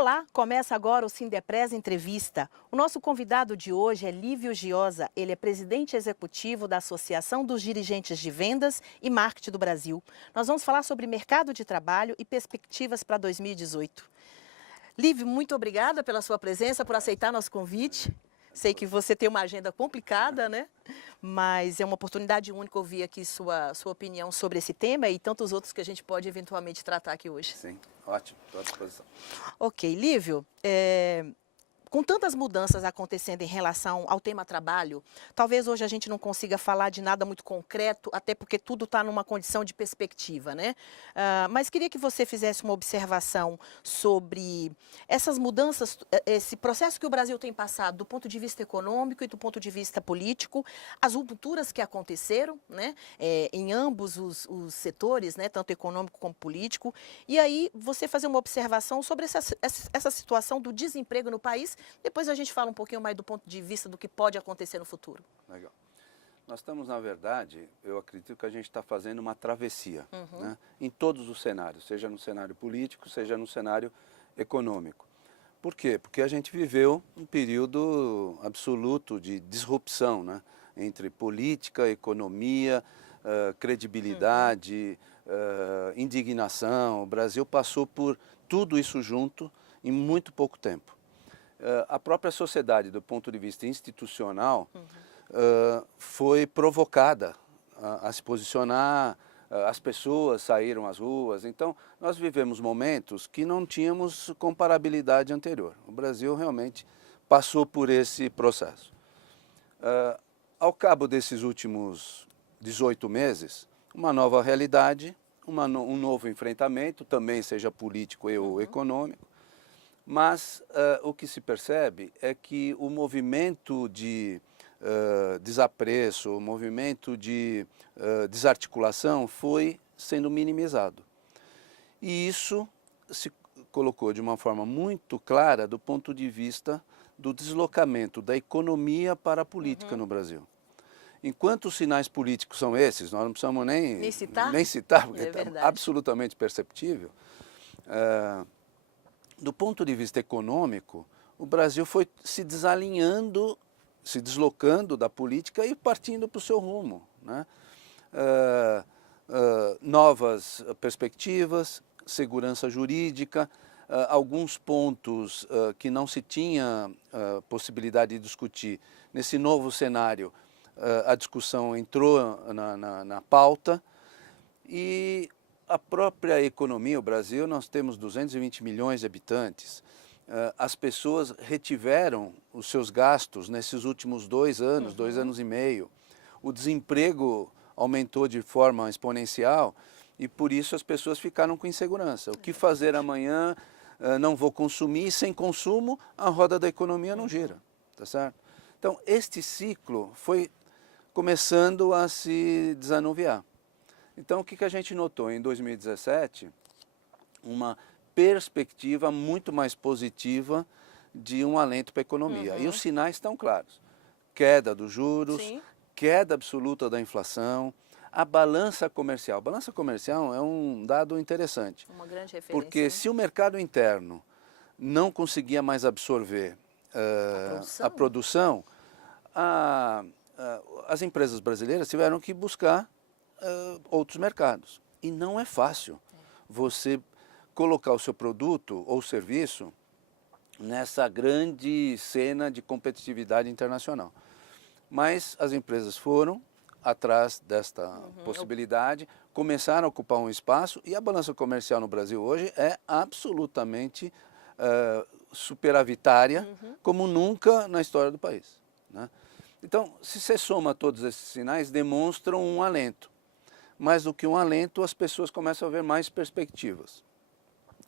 Olá, começa agora o Sindepres Entrevista. O nosso convidado de hoje é Lívio Giosa. Ele é presidente executivo da Associação dos Dirigentes de Vendas e Marketing do Brasil. Nós vamos falar sobre mercado de trabalho e perspectivas para 2018. Lívio, muito obrigada pela sua presença, por aceitar nosso convite. Sei que você tem uma agenda complicada, né? Mas é uma oportunidade única ouvir aqui sua opinião sobre esse tema e tantos outros que a gente pode eventualmente tratar aqui hoje. Sim, ótimo, estou à disposição. Ok, Lívio, com tantas mudanças acontecendo em relação ao tema trabalho, talvez hoje a gente não consiga falar de nada muito concreto, até porque tudo está numa condição de perspectiva, né? Mas queria que você fizesse uma observação sobre essas mudanças, esse processo que o Brasil tem passado do ponto de vista econômico e do ponto de vista político, as rupturas que aconteceram, né? Em ambos os setores, né? Tanto econômico como político, e aí você fazer uma observação sobre essa situação do desemprego no país. Depois a gente fala um pouquinho mais do ponto de vista do que pode acontecer no futuro. Legal. Nós estamos, na verdade, eu acredito que a gente está fazendo uma travessia, né, em todos os cenários, seja no cenário político, seja no cenário econômico. Por quê? Porque a gente viveu um período absoluto de disrupção, né, entre política, economia, credibilidade, indignação. O Brasil passou por tudo isso junto em muito pouco tempo. A própria sociedade, do ponto de vista institucional, foi provocada a se posicionar, as pessoas saíram às ruas. Então, nós vivemos momentos que não tínhamos comparabilidade anterior. O Brasil realmente passou por esse processo. Ao cabo desses últimos 18 meses, uma nova realidade, um novo enfrentamento, também seja político ou econômico. Mas o que se percebe é que o movimento de desapreço, o movimento de desarticulação foi sendo minimizado. E isso se colocou de uma forma muito clara do ponto de vista do deslocamento da economia para a política no Brasil. Enquanto os sinais políticos são esses, nós não precisamos nem citar porque é absolutamente perceptível. Do ponto de vista econômico, o Brasil foi se desalinhando, se deslocando da política e partindo para o seu rumo, né? Novas perspectivas, segurança jurídica, alguns pontos que não se tinha possibilidade de discutir. Nesse novo cenário, a discussão entrou na pauta e a própria economia, o Brasil, nós temos 220 milhões de habitantes. As pessoas retiveram os seus gastos nesses últimos 2 anos, 2 anos e meio. O desemprego aumentou de forma exponencial e por isso as pessoas ficaram com insegurança. O que fazer amanhã? Não vou consumir, sem consumo a roda da economia não gira, tá certo? Então este ciclo foi começando a se desanuviar. Então, o que a gente notou em 2017? Uma perspectiva muito mais positiva de um alento para a economia. E os sinais estão claros. Queda dos juros, queda absoluta da inflação, a balança comercial. A balança comercial é um dado interessante. Uma grande referência. Porque se o mercado interno não conseguia mais absorver a produção, as empresas brasileiras tiveram que buscar outros mercados. E não é fácil você colocar o seu produto ou serviço nessa grande cena de competitividade internacional. Mas as empresas foram atrás desta possibilidade, começaram a ocupar um espaço e a balança comercial no Brasil hoje é absolutamente superavitária, como nunca na história do país, né? Então, se você soma todos esses sinais, demonstram um alento. Mais do que um alento, as pessoas começam a ver mais perspectivas.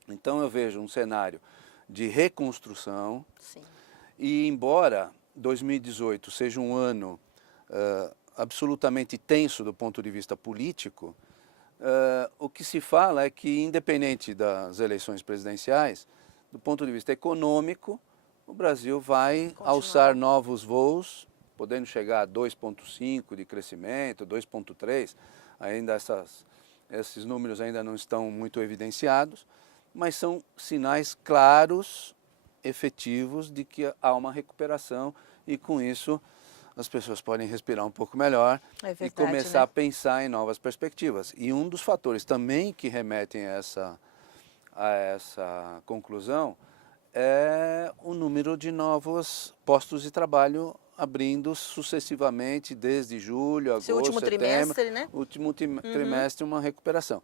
Então eu vejo um cenário de reconstrução. Sim. E embora 2018 seja um ano absolutamente tenso do ponto de vista político, o que se fala é que, independente das eleições presidenciais, do ponto de vista econômico, o Brasil vai alçar novos voos, podendo chegar a 2,5 de crescimento, 2,3. Ainda esses números ainda não estão muito evidenciados, mas são sinais claros, efetivos, de que há uma recuperação e com isso as pessoas podem respirar um pouco melhor É e verdade, começar né? a pensar em novas perspectivas. E um dos fatores também que remetem a essa conclusão é o número de novos postos de trabalho abrindo sucessivamente desde julho, Seu agosto, último setembro, trimestre, né? último Uhum. trimestre, uma recuperação.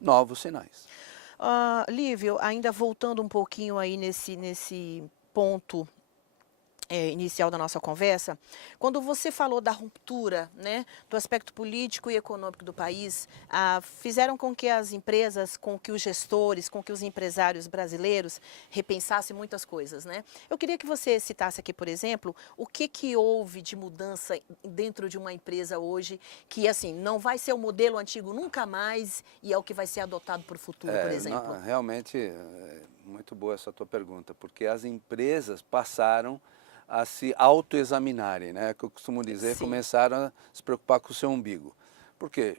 Novos sinais. Lívio, ainda voltando um pouquinho aí nesse ponto inicial da nossa conversa, quando você falou da ruptura, né, do aspecto político e econômico do país, fizeram com que as empresas, com que os gestores, com que os empresários brasileiros repensassem muitas coisas, né? Eu queria que você citasse aqui, por exemplo, o que houve de mudança dentro de uma empresa hoje, que assim, não vai ser o modelo antigo nunca mais e é o que vai ser adotado para o futuro, por exemplo. Realmente é muito boa essa tua pergunta, porque as empresas passaram a se autoexaminarem, né? Que eu costumo dizer, Sim. começaram a se preocupar com o seu umbigo. Por quê?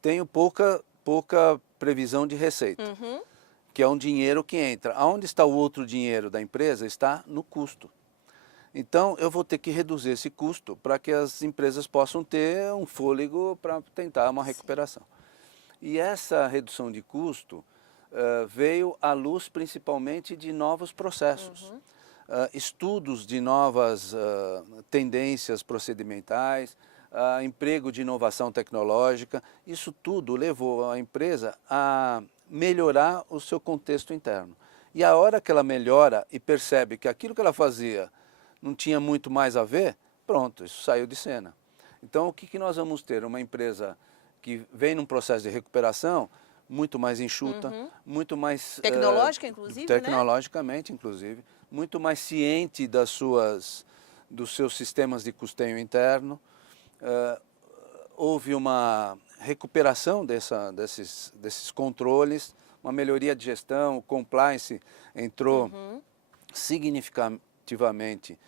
Tenho pouca previsão de receita, Uhum. que é um dinheiro que entra. Aonde está o outro dinheiro da empresa? Está no custo. Então, eu vou ter que reduzir esse custo para que as empresas possam ter um fôlego para tentar uma Sim. recuperação. E essa redução de custo veio à luz principalmente de novos processos. Uhum. Estudos de novas tendências procedimentais, emprego de inovação tecnológica, isso tudo levou a empresa a melhorar o seu contexto interno. E a hora que ela melhora e percebe que aquilo que ela fazia não tinha muito mais a ver, pronto, isso saiu de cena. Então, o que nós vamos ter? Uma empresa que vem num processo de recuperação muito mais enxuta, Uhum. muito mais Tecnológica, inclusive, né? tecnologicamente, inclusive, muito mais ciente dos seus sistemas de custeio interno. Houve uma recuperação desses controles, uma melhoria de gestão, o compliance entrou Uhum. significativamente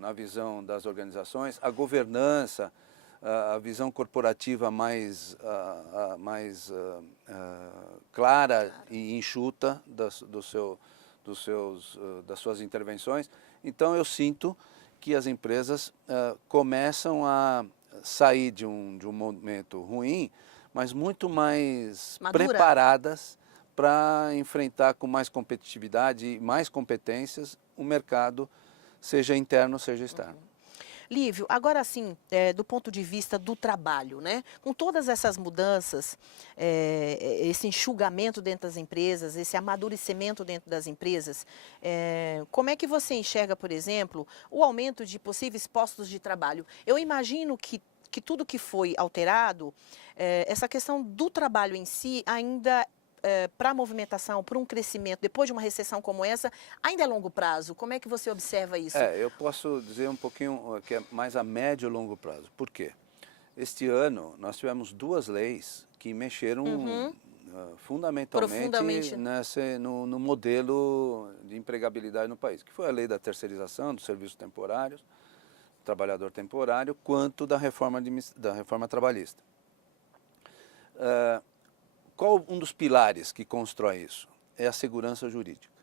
na visão das organizações, a governança, a visão corporativa mais clara e enxuta das suas intervenções. Então eu sinto que as empresas começam a sair de um momento ruim, mas muito mais Madura? preparadas para enfrentar com mais competitividade e mais competências o mercado, seja interno, seja externo. Lívio, agora sim, do ponto de vista do trabalho, né? Com todas essas mudanças, esse enxugamento dentro das empresas, esse amadurecimento dentro das empresas, como é que você enxerga, por exemplo, o aumento de possíveis postos de trabalho? Eu imagino que tudo que foi alterado, essa questão do trabalho em si ainda para a movimentação, para um crescimento, depois de uma recessão como essa, ainda é longo prazo. Como é que você observa isso? Eu posso dizer um pouquinho que é mais a médio e longo prazo. Por quê? Este ano nós tivemos duas leis que mexeram Uhum. fundamentalmente Profundamente. no modelo de empregabilidade no país, que foi a lei da terceirização dos serviços temporários, trabalhador temporário, quanto da reforma trabalhista. Qual um dos pilares que constrói isso? É a segurança jurídica.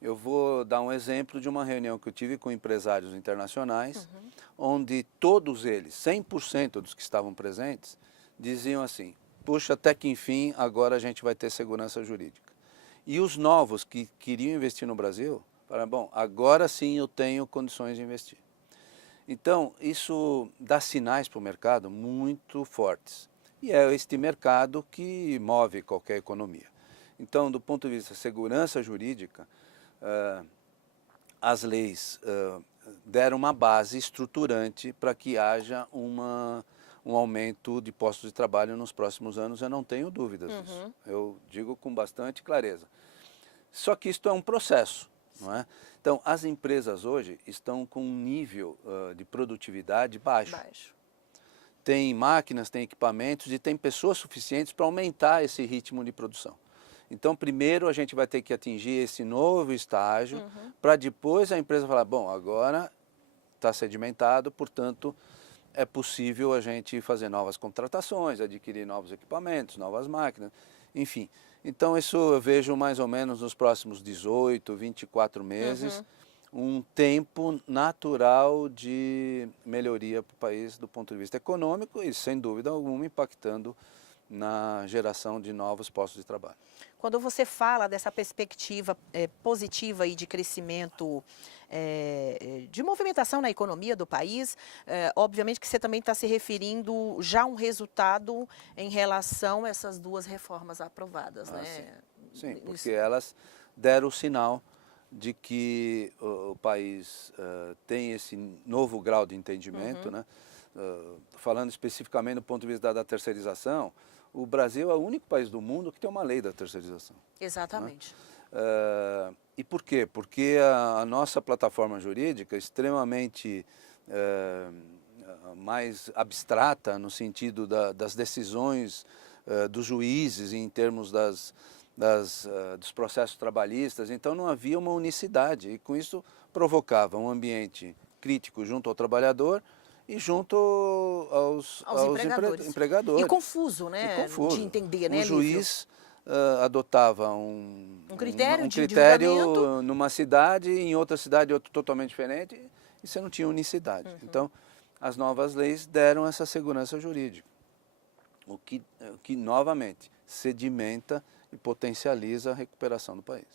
Eu vou dar um exemplo de uma reunião que eu tive com empresários internacionais, onde todos eles, 100% dos que estavam presentes, diziam assim, puxa, até que enfim, agora a gente vai ter segurança jurídica. E os novos que queriam investir no Brasil, falaram, bom, agora sim eu tenho condições de investir. Então, isso dá sinais para o mercado muito fortes. E é este mercado que move qualquer economia. Então, do ponto de vista de segurança jurídica, as leis deram uma base estruturante para que haja um aumento de postos de trabalho nos próximos anos, eu não tenho dúvidas disso. Eu digo com bastante clareza. Só que isto é um processo, não é? Então, as empresas hoje estão com um nível de produtividade baixo. Tem máquinas, tem equipamentos e tem pessoas suficientes para aumentar esse ritmo de produção. Então, primeiro a gente vai ter que atingir esse novo estágio, para depois a empresa falar, bom, agora está sedimentado, portanto, é possível a gente fazer novas contratações, adquirir novos equipamentos, novas máquinas. enfim. Então isso eu vejo mais ou menos nos próximos 18, 24 meses, um tempo natural de melhoria para o país do ponto de vista econômico e, sem dúvida alguma, impactando na geração de novos postos de trabalho. Quando você fala dessa perspectiva positiva e de crescimento, de movimentação na economia do país, obviamente que você também está se referindo já a um resultado em relação a essas duas reformas aprovadas, né? Sim, porque elas deram o sinal de que o país tem esse novo grau de entendimento, né? Falando especificamente do ponto de vista da terceirização, o Brasil é o único país do mundo que tem uma lei da terceirização. Exatamente. Né? E por quê? Porque a nossa plataforma jurídica é extremamente mais abstrata no sentido das decisões dos juízes em termos dos processos trabalhistas, então não havia uma unicidade e com isso provocava um ambiente crítico junto ao trabalhador e junto aos empregadores. E confuso, né? E confuso. De entender, né, O juiz adotava um critério de critério numa cidade, em outra cidade outro totalmente diferente, e você não tinha unicidade. Então, as novas leis deram essa segurança jurídica, o que novamente sedimenta e potencializa a recuperação do país.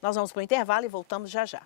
Nós vamos para o intervalo e voltamos já já.